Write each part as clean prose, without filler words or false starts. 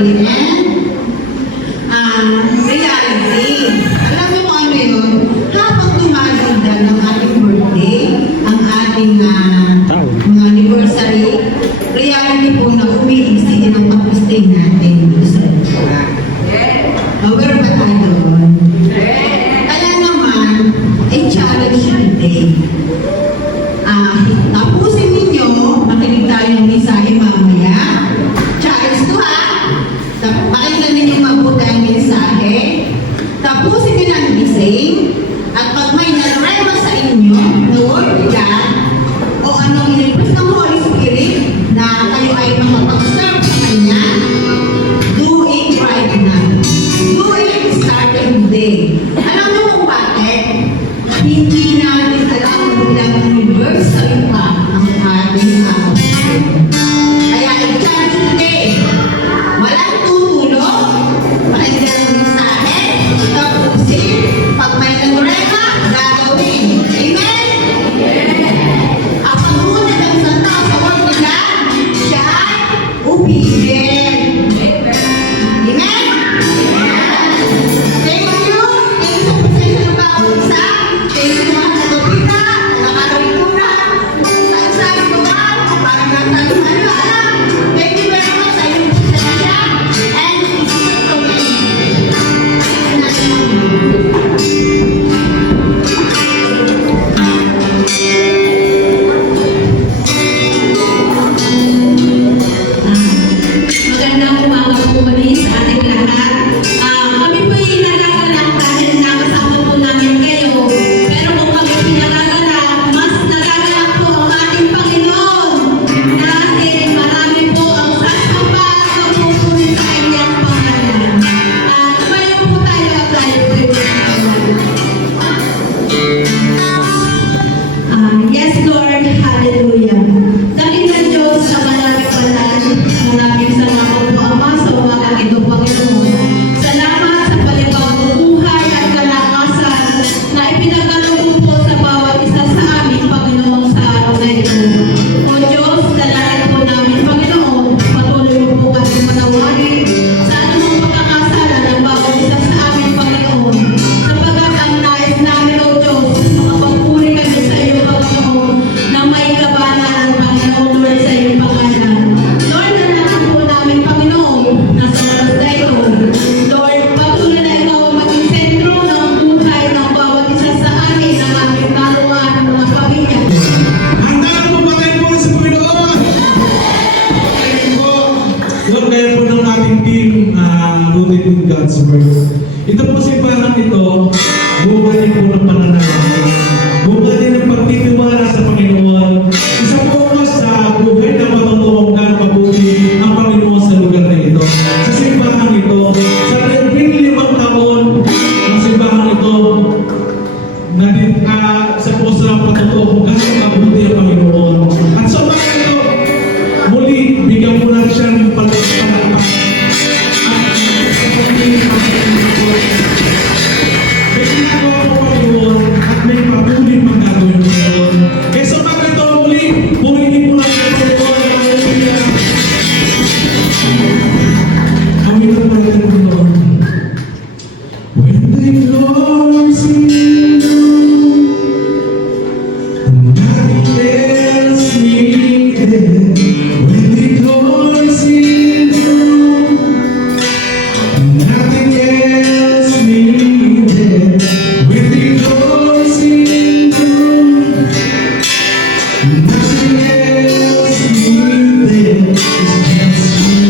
story and reality. Alam mo kung ano yun? Habang tumagal ng ating birthday, ang ating mga anniversary, reality po na umiiksi din ang pag-stay natin sa lugar. Aware ba tayo doon? Kaya naman, ay challenge yung day. Tapusin ninyo, makinig tayo ng mensahe mamaya. Challenge to ha! Pakinggan ninyo mabuti ang mensahe. Tapusin nyo ng gising. At pag may narema sa inyo, the word of God, o anong in-impress ng Holy Spirit, na kayo ay makapag-serve sa Kanya, do it right now. Do it starting day. Alam mo kung bakit? Hindi natin alam kung ilang universal pa ang ating kakapagod. Kaya i-challenge today. Walang tutulog. Pakinggan ang mensahe. Tapusin. Pag may nagurema, gagawin. Amen? Ang pagmunod ng isang tao sa word nila, siya ay obedient. Amen? Thank you. Thank you sa presensya ng bawat isa. Thank you mga nagapita, nakakarikuna, sa isang lugar, parang nasa lumalaan. Thank you very much sa iyong presensya and isip ko Magandang umaga po muli sa ating lahat. Kami po ay nagagalak dahil nakasama po namin kayo. Pero kung kami pinagagalak, mas nagagalak po ang ating Panginoon. Dahil marami po ang sasapat na pupuri sa kanyang pangalan. Tumayo po tayo at tayo po yes, Lord, hallelujah. Dakilan Diyos sa maraming salamat po, Ama, sa umagang ito, Panginoon. Salamat sa palibang buhay at kalakasan na ipinagkaloob po sa bawat isa sa amin, Panginoon, sa araw na ito. O Diyos, dalahin po namin, Panginoon, patuloy mo po kami manawarin sa anumang pagkakasala ng bawat isa sa amin, Panginoon. Sapagkat ang nais namin, O Diyos, makapagpuri kami sa iyo, Panginoon, na may kabanan, Panginoon, Lord, sa iyong pangalan. Lord, nanahan po namin, Panginoon, nasa oras na ito. Lord, patuloy na ikaw ang maging sentro ng buhay ng bawat isa sa amin, ng aming kaluan, ng mga pamilya. Handa na po ba kayo po sa Panginoon? Kayo po. Lord, kaya po ng ating team rooted in God's Word. Ito po simbahan ito, bunga din po ng pananalaman. Bunga din ng pagtitiwala sa Panginoon. Isa po ako sa buhay na matutuwang God mabuti ang Panginoon sa lugar na ito. Sa simbahan ito, sa 15 taon ng simbahan ito, sa puso ng patutuwang God mabuti ang Panginoon. At sa mga ito, muli, bigyan mo na siya ng palagpanak. May ginagawa po Panginoon at may patuloy pang gagawin Panginoon. Kaya sa mga ito muli, pumili po lang ang Panginoon. Hallelujah. Kami na po natin Panginoon. When the Lord sings, nothing else needed. When the Lord sings, nothing else needed. When the Lord sings, nothing else needed. It's just you.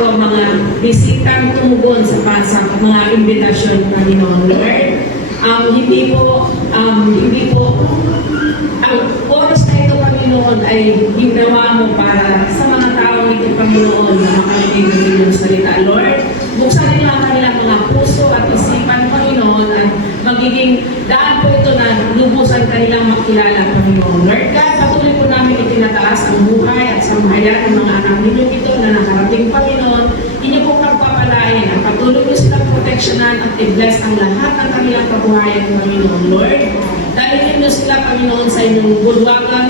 ito mga bisitang tumugon sa mga imbitasyon, Panginoon Lord. Hindi po, ang oras na ito, Panginoon, ay ginawa mo para sa mga taong ito, Panginoon, na makarinig ng inyong salita, Lord. Buksan nila ang kanilang mga puso at isipan, Panginoon, at magiging daan po ito na lubusan kanilang makilala, Panginoon. Lord God, patuloy po namin itinataas ang buhay at sambahayan ng mga anak ninyo ito na nakarating, Panginoon. Inyo po pagpapalain at patuloy po silang proteksyonan at i-bless ang lahat ng kanilang kabuhayan, Panginoon. Lord, dalhin niyo sila, Panginoon, sa inyong bulwagan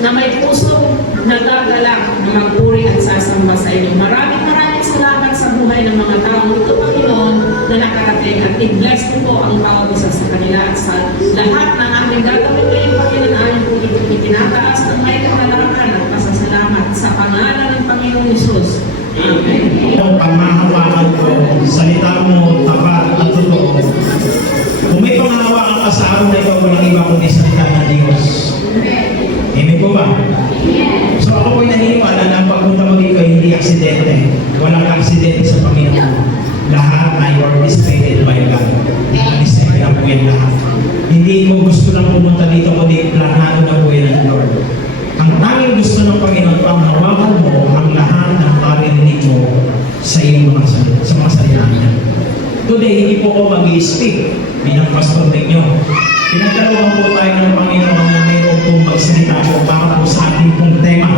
na may puso nagagalak na magpuri at sasamba sa inyo. Maraming salamat sa buhay ng mga taong ito, Panginoon, na nakarating at i-bless niyo po ang bawat isa sa kanila at sa lahat ng aming gagawin ngayon, Panginoon, ayon po ito itinataas ng may kapalaran at pasasalamat sa pangalan ng Panginoong Hesus. Amen. Ang pamahawakan ko, salita mo, tapat at totoo. Kung may pamahawakan ka sa araw na ito, walang iba kundi salita ng Diyos. Amen po ba? So ako po'y naniniwala na ang pagpunta mo dito hindi aksidente. Walang aksidente sa Panginoon. Lahat ay orchestrated by God. Inisip na po yan lahat. Hindi ko gusto lang pumunta dito kundi planado na po yan ng Lord. Ang tanging gusto ng Panginoon, panghawakan mo ang lahat ng parinig mo sa iyong sa mga salita niya. Today, hindi po ako mag-i-speak bilang pastor ninyo. Pinagkaroon po tayo ng Panginoon na mayroon pong magsalita po para po sa ating pong tema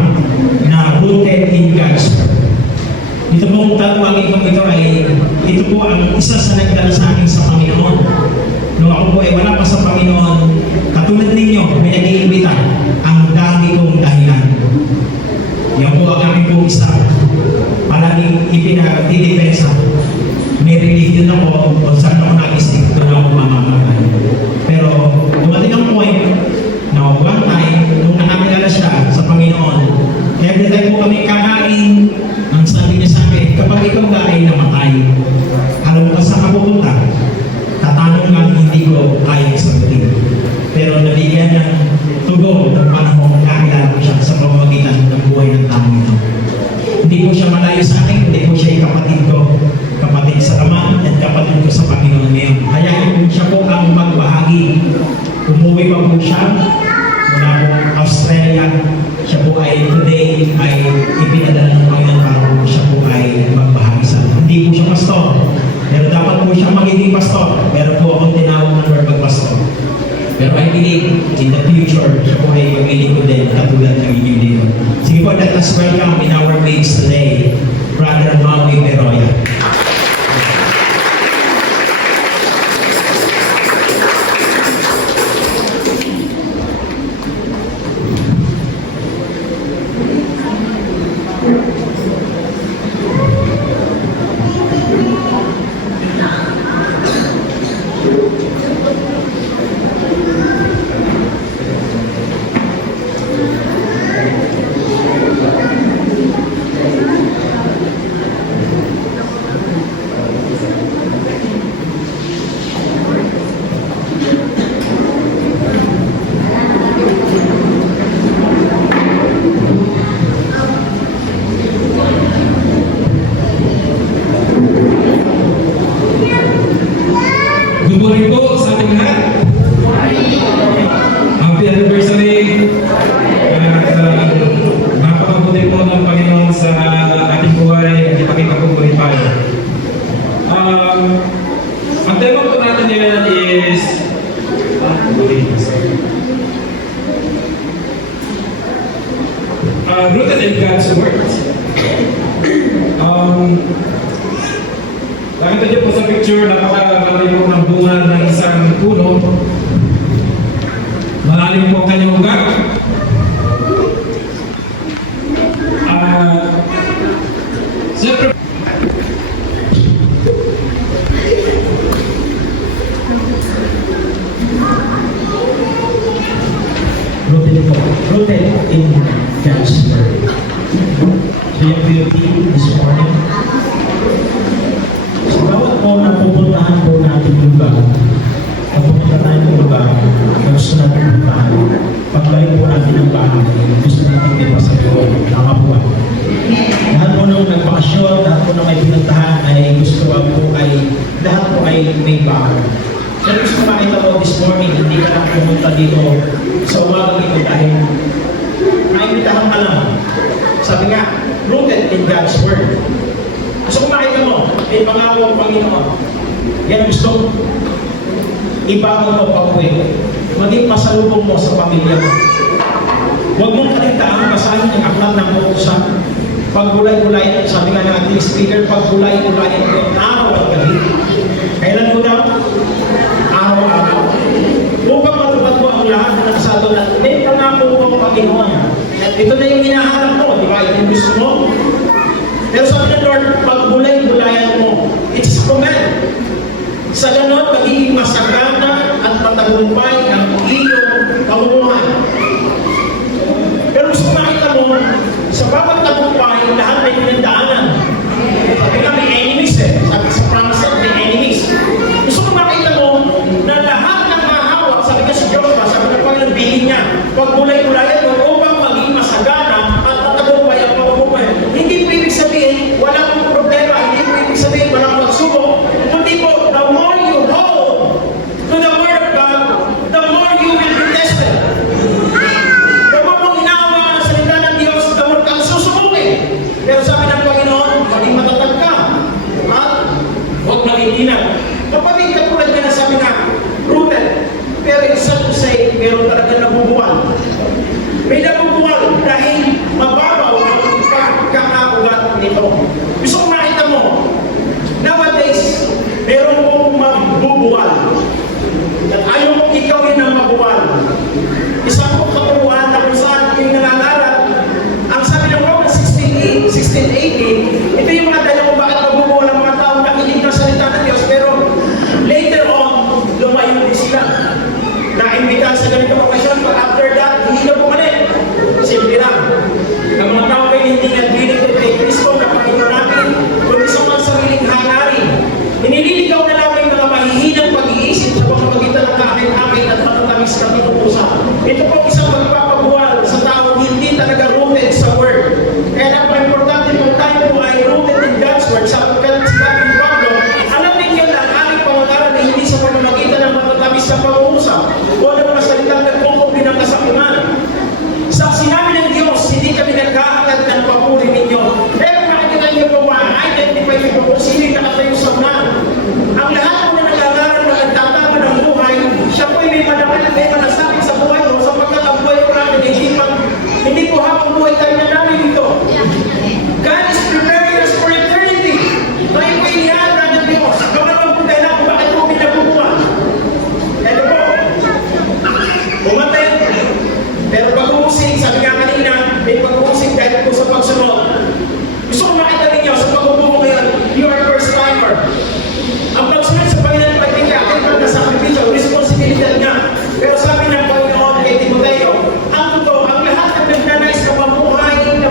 na rooted in God's Word. Ito pong tatawagin ko ito po ang isa sa nagdala sa akin sa Panginoon. Nung ako po ay wala pa sa Panginoon, katulad ninyo, may nag-iimbita, ang dami kong dahilan. Yan po ang aming pong isa. Palaging ipinagdidepensa. May religion ako kung saan ako nag-isip, doon ako mamamatay. Pero dumating ang point na one time, nung nakakilala siya sa Panginoon, every time po kami kakain, ang sabi niya sa akin, kapag ikaw kain namatay, alam mo ka saan ka pupunta? Tatanong lang hindi ko kaya sagutin. Pero nabigyan ng tugon ng panahon kakilala ko siya sa pamamagitan ng buhay ng taong ito. Hindi po siya malayo sa akin, hindi po siya kapatid ko. Kapatid sa Ama at kapatid ko sa Panginoon ngayon. Kaya siya po ang magbahagi. Umuwi pa po siya mula po Australia. Siya po ay today ay ipinadala ng Panginoon para po siya po ay magbahagi sa akin. Hindi po siya pastor. Pero dapat po siya magiging pastor. Pero po akong tinawag ng Lord magpastor. Pero I believe in the future, siya po ay magiging ko din katulad ng inyong dito. Sige po, let us welcome in our midst today, Brother Maui Peroya. Good morning po sa ating lahat. Happy anniversary. At napakabuti po ng Panginoon sa ating buhay at ipakita po muli tayo. Ang tema po natin ngayon is rooted in God's Word. Nakita niyo po sa picture, napakalalim po ng bunga ng isang puno. Malalim po ang kanyang ugat. Siyempre, Rooted in God's Word. So yung beauty this morning, sa bawat po na pupuntahan po natin yung lugar, pupunta tayo ng lugar na gusto natin puntahan, pagbalik po natin ang bahay, gusto natin din pa sa Lord, tama po ba? Lahat po nung nagbakasyon, nandito sa umagang ito dahil naimbitahan ka lang. Sabi nga, rooted in God's Word. So kung makita mo, may pangako ang Panginoon. Yan gusto ibangon mo pag-uwi. Maging masalubong mo sa pamilya mo. Huwag mong kaligtaan basahin ang aklat ng Kautusan. Paggulay-gulay, sabi nga ng ating speaker, paggulay-gulayan mo araw at gabi. Kailan mo daw? Araw-araw. Upang matupad mo ang lahat ng nagsado na may pangako mo ang Panginoon. At ito na yung hinahanap mo, di ba? Ito yung gusto mo. Pero sabi ng Lord, paggulay-gulayan mo. It's a command. Sa ganon, magiging masagana at matagumpay ang iyong pamumuhay. Pero gusto makita mo, sa bawat tagumpay, lahat may pinagdaanan. Sabi nga, may enemies eh. Sabi sa promise, may enemies. Gusto ko makita mo na lahat ng mahawak, sabi ka si Joshua, sabi ng Panginoon, bilhin niya, paggulay-gulayan mo upang maging masagana at matagumpay ang pamumuhay. Hindi po ibig sabihin, walang problema. Hindi po ibig sabihin, walang pagsubok. Kundi po, the more you hold to the Word of God, the more you will be tested. The more mong inaawa ang salita ng Diyos, the more kang susubukin. Pero sabi ng Panginoon, maging matatag ka. At huwag malindinan. Kapatid, katulad niya na sabi na, rooted. Pero it's sad to say, meron talaga nabubuwal. May nabubuwal dahil mababaw ang pagkakaugat nito. Gusto ko makita mo, nowadays, meron mong mabubuwal. At ayaw mong ikaw yun ang mabuwal. Isang kong katuruan na kung saan yung nangangarap, ang sabi ng Romans 16:18, ito yung mga dahilan kung bakit mabubuwal ang mga tao nakinig ng salita ng Diyos. Pero later on, lumayo din sila. Naimbitahan sa ganitong okasyon, but after that, hindi na bumalik. Simple lang. Ang mga tao ay hindi nag-binig kay Kristo na Panginoon natin, kundi sa mga sariling hangarin. Inililigaw na lang yung mga mahihinang pag-iisip sa pamamagitan ng akin-akin at matatamis na pag-uusap. Ito po isang magpapabuwal sa tao hindi talaga rooted sa Word. Kaya napaka-importante kung tayo po ay rooted in God's Word. Sa pagkakasinabi ni Pablo, alam ninyo na ang aming pangangaral ay hindi sa pamamagitan ng matatamis na pag-uusap o ng mga salitang nagkukumpli ng kasakiman. Sa sinabi ng Diyos, hindi kami nagkakagad ng papuri ninyo. Pero makikita niyo po ma-identify niyo po kung sino yung nakatayo sa unan. Ang lahat po na nag-aaral na nagtatama ng buhay, siya po may madakal at may manasakit sa buhay mo sapagkat ang buhay po namin hindi po habang buhay tayo na namin dito. God is preparing us for eternity. Tayo po iniharan ng Diyos. Kamarang po tayo na kung bakit po pinabubuhan. Ito po, umatay. Pero pag-uusig, sabi nga kanina, may pag-uusig dahil po sa pagsunod. Gusto ko makita ninyo sa pag-ubuko ngayon, you are first timer. Ang pagsunod sa Panginoon pagkikakin pag nasakripisyo, responsibilidad nga. Pero sabi ng Panginoon kay Timoteo, ang totoo, ang lahat ng nagnanais na mabuhay na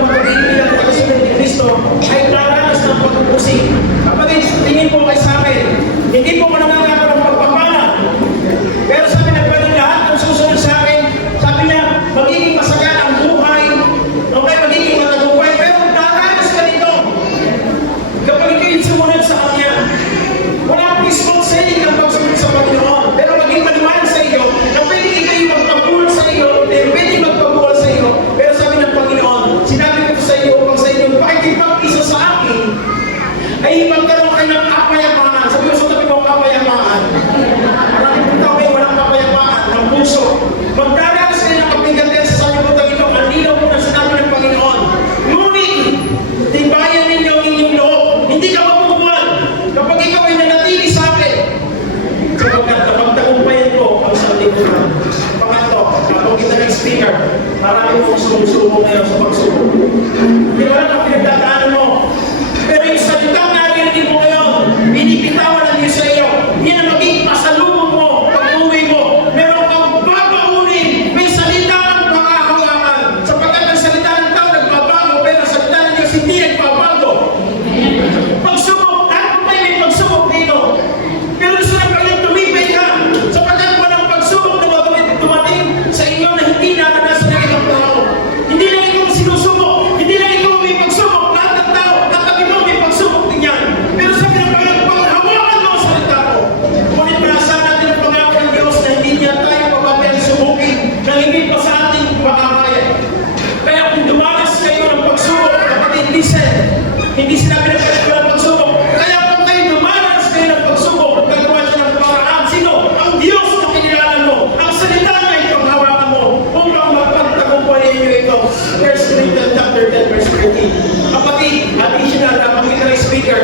said, hindi sinabi na kayo ng pagsubok. Kaya kung kayo dumaranas kayo ng pagsubok, gagawa siya ng paraan. Sino? Ang Diyos na kinilala mo. Ang salita niya itong hawakan mo. Upang mapagtagumpayan niyo ito. 1 Corinthians chapter 10, verse 13. Kapatid, additional na pag-ikray speaker.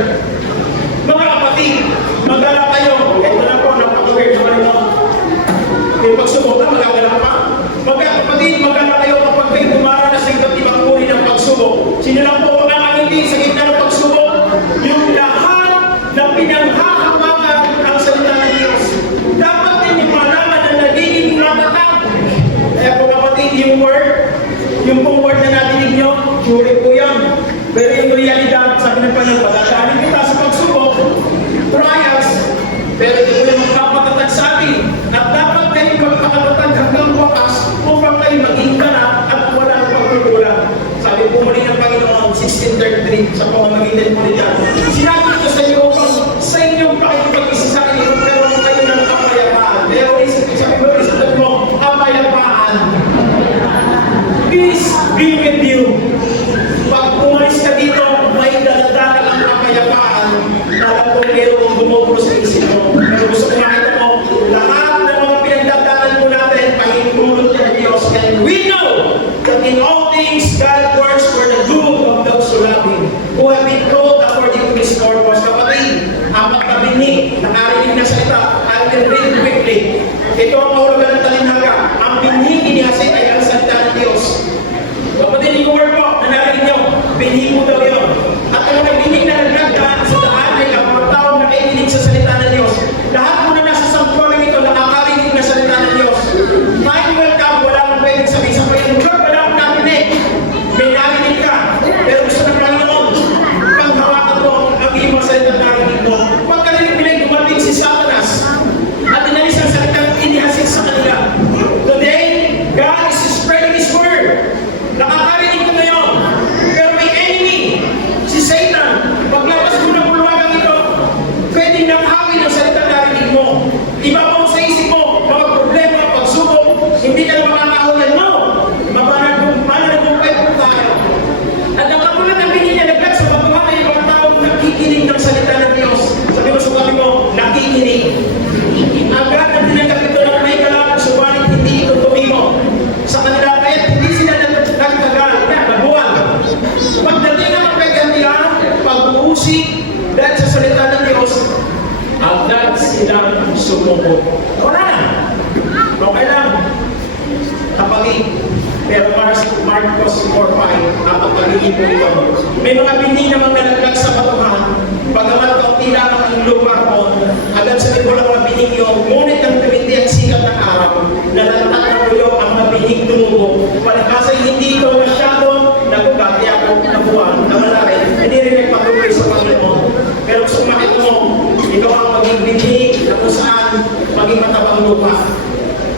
Mga kapatid, magala kayo. Ito na po, napag-weird naman ito. Yung pagsubok na, magagala pa. Mga kapatid, magala kayo kapag kayo dumaranas sa iba't ibang uri ng pagsubok. Sino lang po makakangiti sa gitna ng pagsubok? Yung lahat na pinanghahawakan ang salita ng Diyos. Dapat din yung malaman na nagiging matatag. Kaya po kapatid, yung pong word na natinig nyo, sure po yan. Pero yung realidad, sabi ng Panginoon, patatanin kita sa pagsubok, trials, pero ito yung magpapatatag sa atin. At dapat kayo magpakatatag hanggang wakas upang kayo maging ganap at walang pagkukulang. Sabi po muli ng Panginoon, 16:33, sa pamamagitan mo nila. Sinabi ko sa iyo upang sa inyong pakikipag-isa sa inyo, pero kayo ng kapayapaan. Pero sabi mo, kapayapaan. Peace be with you. Pag umalis ka dito, may daladala ang kapayapaan. Alam ko mayroong gumugulo sa isip mo. Pero gusto ko makita mo, lahat ng mga pinagdadalan mo natin, pahintulot ng Diyos. And we know that in all things, God works for the good of those who love Him, who have been called according to His purpose. Kapatid, apat na binig, nakarinig na salita, I will read quickly. Ito ang mahulugan ng talinhaga. Ang binig inihasay ay ang salita ng Diyos. Kapatid, yung word po, na narinig nyo, binig mo daw yun. At ang mga binig na nagdagdaan sa daan nila, mga taong nakikinig sa salita ng Diyos. Lahat mo na nasa sanctuary ito, nakakarinig na salita ng Diyos. Time will come, wala kang pwedeng sabihin sa Panginoon, Lord, wala akong narinig. May narinig ka. Pero gusto ng Panginoon, panghawakan mo ang iyong mga salita na narinig mo. Huwag ka rin bilang dumating si Satanas at inalis ang salita at inihasik sa kanila. Today, God is spreading His word. Nakakarinig ko ngayon. Pero may enemy, si Satan. Paglabas mo ng bulwagang ito, pwedeng nakahawin ang salita na narinig mo. Iba pa sa isip mo, mga problema, pagsubok, hindi ka na makakahulan mo. Mapanagpumpay po tayo. At ang kamulan ng bininalaglag sa batuhan ay mga taong nakikinig ng salita ng Diyos. Sabi mo sa kami mo, nakikinig. Agad na tinagap ito ng may kalapang, subalit hindi ito tumimo. Sa kanila kaya hindi sila nagtagal, nabuwan. Pagdating ang paggantihan, pag-uusik, dahil sa salita ng Diyos, agad silang sumuko. Wala na. Okay lang. Kapagin. Pero Marcos 4:5, napagpagiging po ito. May mga binig namang nalaglag sa batuhan, pagamat kaunti lang ang lupa mo, agad sa ko lang mga binig yun, ngunit ang tumindi ang sikat ng araw, nalatak na po yung ang mga binig tumubo. Palibasay hindi ito masyado nagugati ako na buwan, na malaki, hindi rin nagpatuloy sa Panginoon. Pero gusto makita mo, ikaw ang maging binig na kung saan maging matabang lupa.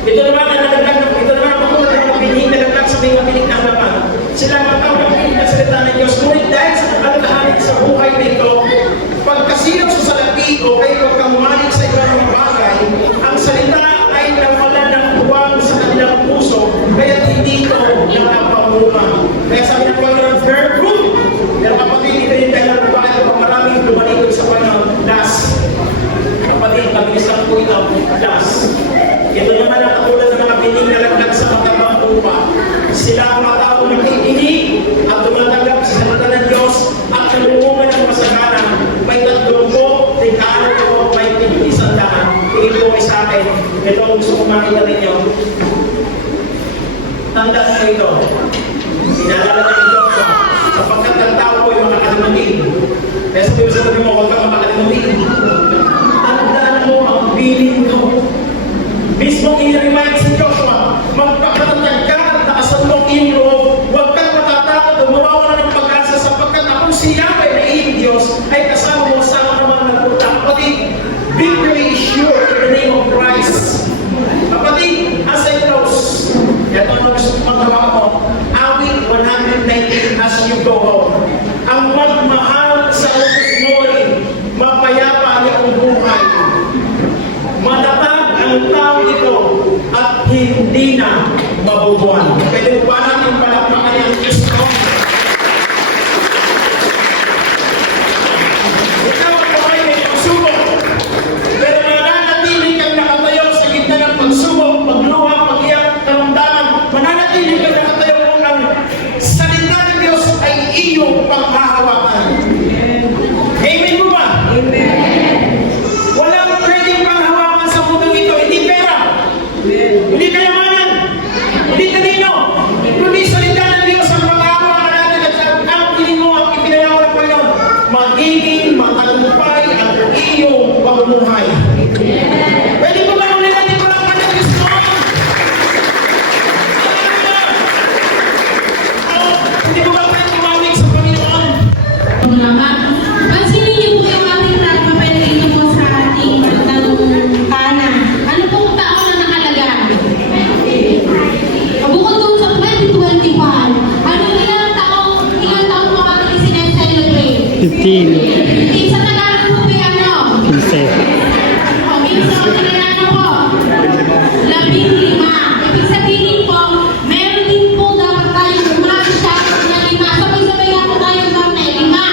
Ito naman ang nalaglag, ito naman ang patulad ng mga binig nalaglag sa mga binig ng laman. Sila ang matawag ng salita ng Diyos. Ngunit dahil sa alalahanin sa buhay nito, pagkasilap sa salapi o kayo pagkamuhanin sa ibang mga bagay, ang salita ay nawala ng tuwang sa kanilang puso, kaya hindi ito nakapamuma. Kaya sabi ng Panginoon, very good. Pero kapatid, ito yung dahil ng bakit pag maraming lumalikod sa Panginoon, last. Kapatid, mabilis lang po ito, last. Ito naman ang katulad ng mga binig na laglag sa matabang lupa. Sila ang mga taong nakikinig at tumatanggap sa salita ng Diyos at nalumungan ng masagana. May 30, 30, may 100. Tingin po kayo sa akin. Ito ang gusto kong makita ninyo. Tandaan mo ito. Pinalala ng Diyos sapagkat ang tao po ay makakalimutin. Kaya sabi mo, huwag kang makakalimutin. Tandaan mo ang bilin mo. Mismo i-remind si Joshua, magpakatatag ka at nakasan mo ang iyong loob. Huwag kang matatakot o mawawala ng pag-asa sapagkat akong si Yahweh na iyong Diyos ay kasama mo sa naman nagpunta. Kapatid, victory is sure in the name of Christ. Kapatid, as I close, ito ang gusto kong magawa mo, awit 119 as you go home. Ang magmahal sa utos mo rin, mapayapa niya ang buhay. Matatag ang tao ito at hindi na mabubuan. Pwede ba natin palakpakan yung Diyos ko? panghahawakan. Amen po ba? Walang pwedeng panghawakan sa mundong ito, hindi pera, hindi kayamanan, hindi kanino, kundi salita ng Diyos ang panghahawakan natin at ang piling mo ang ipinalaw ng Panginoon, magiging matagumpay ang iyong pamumuhay. Pwede po ba ulit natin walang Diyos mo? Hindi po ba pwede tumawig sa Panginoon? Naman. Pansinin niyo po yung ating nagpapay dito po sa ating tanong kanan. Ano pong taon na nakalagay? Bukod doon sa 2021, ano ilang taon po ating sineselebrate? 15. Sa Tagalog po may ano? 15. O, minsan sa Tagalog po, 15. Ibig sabihin po, meron din po dapat tayong umasya na 5. Sabay-sabay ako tayo kami, 5.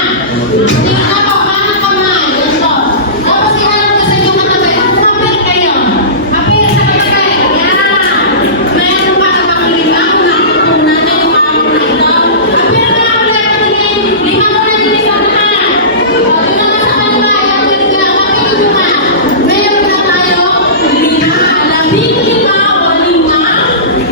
Tingnan po, parang kamay. Ito. Tapos iharap ko sa inyo katabay. Kapil kayo. Kapil sa kayo. Yan. Meron pa ka bang 5? Kung natutunan na 5 na ito. Kapil na ulit ang tingin. 5 mo na din ikaw naman. O, doon naman sa kanila. Yan, kapil ka. Kapil nyo na. Meron na tayo 5. 15 o 5.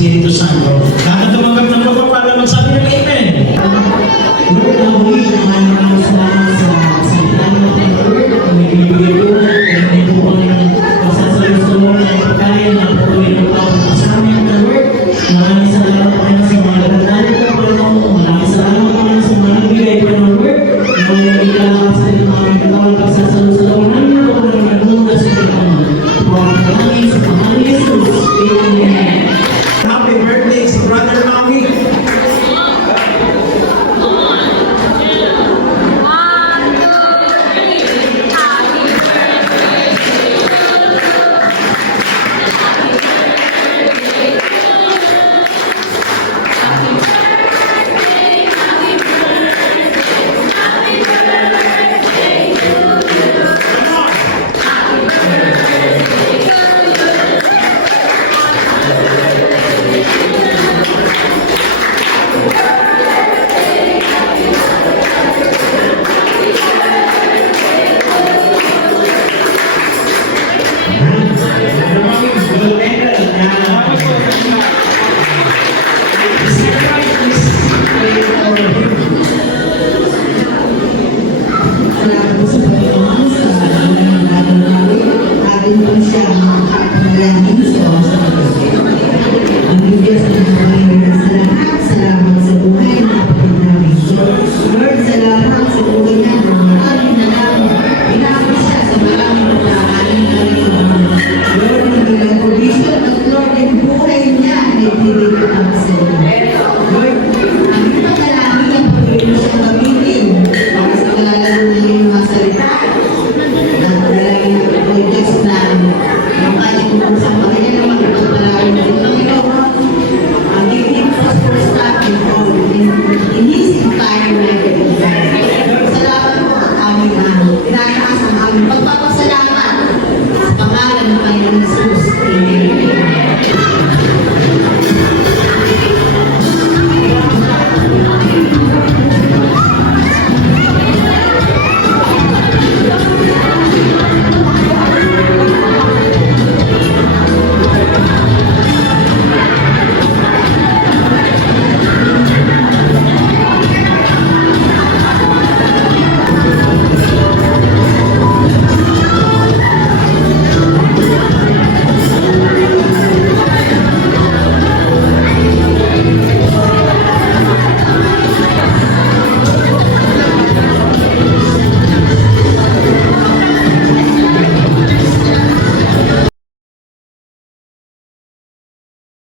Espiritu Santo. Lahat ng tumanggap ng pagpapala, magsabi ng Amen. Lord, muli maraming salamat sa salita niyo ng Lord. Kami bibigyan ko na po kami ng pagsasalusunod na ipagkaya na po kami ng pagkasama niyo ng Lord. Maraming salamat po sa mga nagdadali po po ng maraming salamat po sa mga nagbigay po ng Lord. Mga nagigalaw sa inyo mga nagdadawang pagsasalusunod namin po kami ng nagmumuga sa inyo. Po ang kami sa pangalan ni Jesus. Amen. Happy birthday sa Brother Maui. Salamat po sa Panginoon sa mga natin namin. Atin po siya mayamin sa oras na ito. Ang Diyos na nangyayon sa lahat. Salamat sa buhay ng kapatid namin. Lord, salamat sa buhay niya. Maraming na namin. Pinakot siya sa maraming pagkakaling kami. Lord, magbilang provision at Lord, yung buhay niya ay pinigil ang sa iyo. Lord,